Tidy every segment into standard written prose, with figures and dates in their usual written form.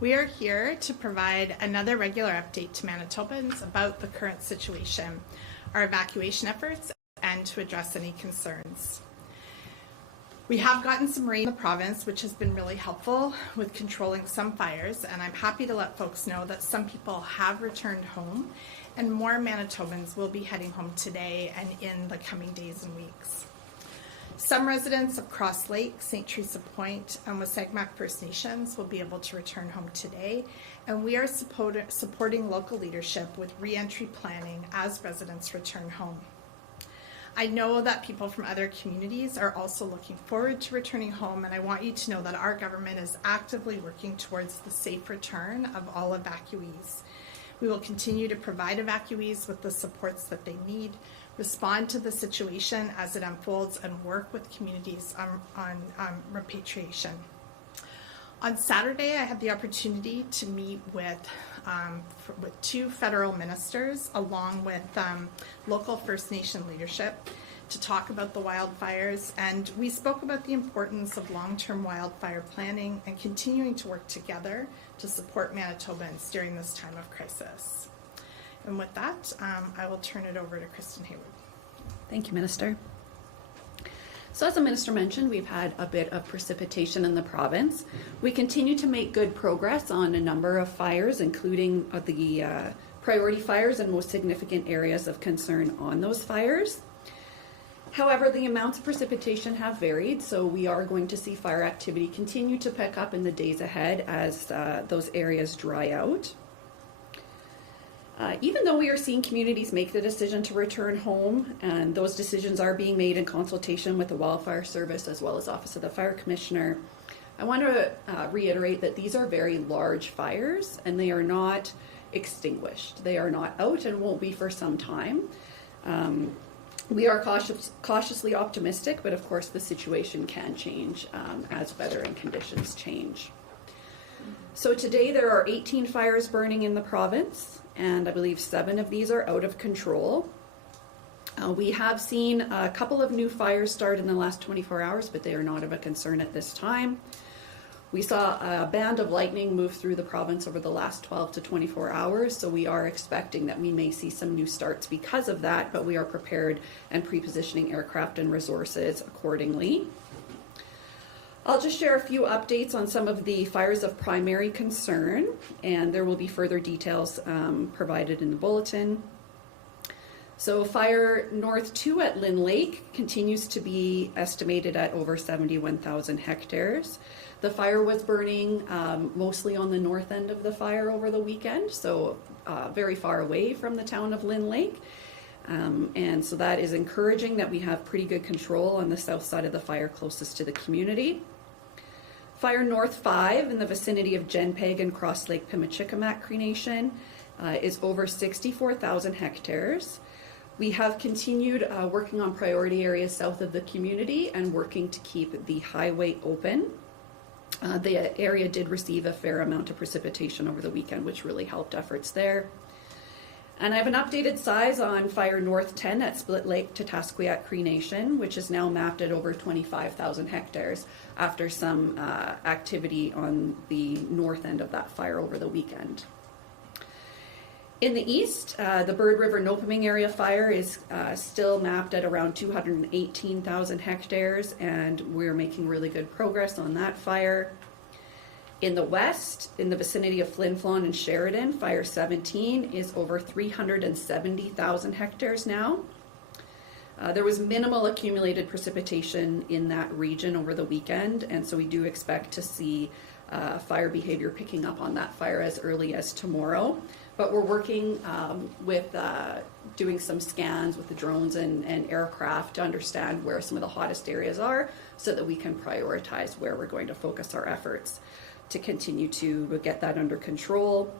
We are here to provide another regular update to Manitobans about the current situation, our evacuation efforts, and to address any concerns. We have gotten some rain in the province, which has been really helpful with controlling some fires, and I'm happy to let folks know that some people have returned home, and more Manitobans will be heading home today and in the coming days and weeks. Some residents of Cross Lake, St. Teresa Point, and Wasaghmach First Nations will be able to return home today, and we are supporting local leadership with re-entry planning as residents return home. I know that people from other communities are also looking forward to returning home, and I want you to know that our government is actively working towards the safe return of all evacuees. We will continue to provide evacuees with the supports that they need, respond to the situation as it unfolds, and work with communities on repatriation. On Saturday, I had the opportunity to meet with two federal ministers along with local First Nation leadership to talk about the wildfires, and we spoke about the importance of long-term wildfire planning and continuing to work together to support Manitobans during this time of crisis. And with that, I will turn it over to Kristen Hayward. Thank you, Minister. So as the Minister mentioned, we've had a bit of precipitation in the province. We continue to make good progress on a number of fires, including the priority fires and most significant areas of concern on those fires. However, the amounts of precipitation have varied, so we are going to see fire activity continue to pick up in the days ahead as those areas dry out. Even though we are seeing communities make the decision to return home, and those decisions are being made in consultation with the Wildfire Service as well as Office of the Fire Commissioner, I want to reiterate that these are very large fires and they are not extinguished. They are not out and won't be for some time. We are cautiously optimistic, but of course the situation can change as weather and conditions change. So today there are 18 fires burning in the province, and I believe 7 of these are out of control. We have seen a couple of new fires start in the last 24 hours, but they are not of a concern at this time. We saw a band of lightning move through the province over the last 12 to 24 hours, so we are expecting that we may see some new starts because of that, but we are prepared and pre-positioning aircraft and resources accordingly. I'll just share a few updates on some of the fires of primary concern, and there will be further details provided in the bulletin. So Fire North 2 at Lynn Lake continues to be estimated at over 71,000 hectares. The fire was burning mostly on the north end of the fire over the weekend, so very far away from the town of Lynn Lake. And so that is encouraging that we have pretty good control on the south side of the fire closest to the community. Fire North 5 in the vicinity of Genpeg and Cross Lake Pimachikamak Cree Nation is over 64,000 hectares. We have continued working on priority areas south of the community and working to keep the highway open. The area did receive a fair amount of precipitation over the weekend, which really helped efforts there. And I have an updated size on Fire North 10 at Split Lake Tatasquiat Cree Nation, which is now mapped at over 25,000 hectares after some activity on the north end of that fire over the weekend. In the east, the Bird River Nopaming area fire is still mapped at around 218,000 hectares, and we're making really good progress on that fire. In the west, in the vicinity of Flin Flon and Sheridan, Fire 17 is over 370,000 hectares now. There was minimal accumulated precipitation in that region over the weekend, and so we do expect to see fire behavior picking up on that fire as early as tomorrow. But we're working with doing some scans with the drones and aircraft to understand where some of the hottest areas are so that we can prioritize where we're going to focus our efforts to continue to get that under control.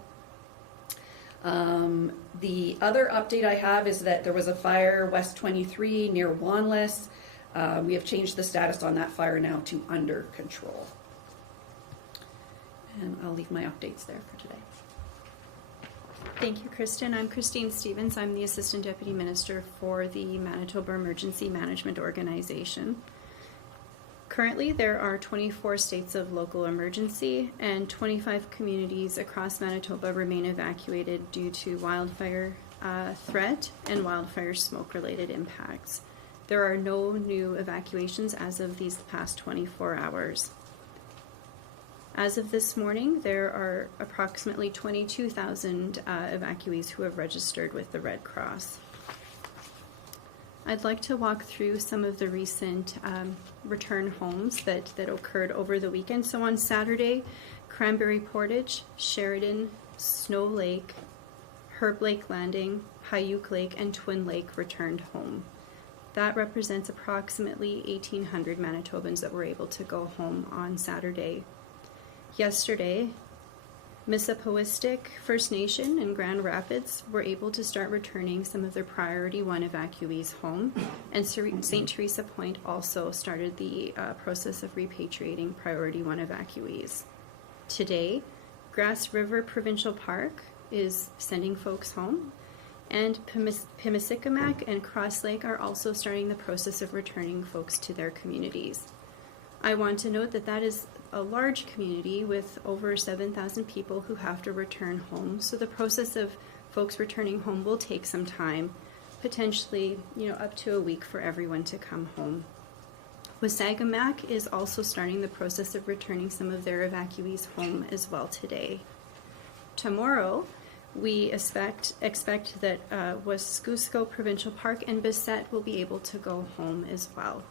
The other update I have is that there was a fire West 23 near Wanless. We have changed the status on that fire now to under control. And I'll leave my updates there for today. Thank you, Kristen. I'm Christine Stevens. I'm the Assistant Deputy Minister for the Manitoba Emergency Management Organization. Currently, there are 24 states of local emergency, and 25 communities across Manitoba remain evacuated due to wildfire threat and wildfire smoke-related impacts. There are no new evacuations as of these past 24 hours. As of this morning, there are approximately 22,000 evacuees who have registered with the Red Cross. I'd like to walk through some of the recent return homes that occurred over the weekend. So on Saturday, Cranberry Portage, Sheridan, Snow Lake, Herb Lake Landing, Hayuk Lake, and Twin Lake returned home. That represents approximately 1,800 Manitobans that were able to go home on Saturday. Yesterday, Mississippiwistic First Nation in Grand Rapids were able to start returning some of their Priority 1 evacuees home, and St. Teresa Point also started the process of repatriating Priority 1 evacuees. Today, Grass River Provincial Park is sending folks home, and Pimicikamak and Cross Lake are also starting the process of returning folks to their communities. I want to note that that is a large community with over 7,000 people who have to return home. So the process of folks returning home will take some time, potentially, up to a week for everyone to come home. Wasagamak is also starting the process of returning some of their evacuees home as well today. Tomorrow, we expect that Wescousco Provincial Park and Bissett will be able to go home as well.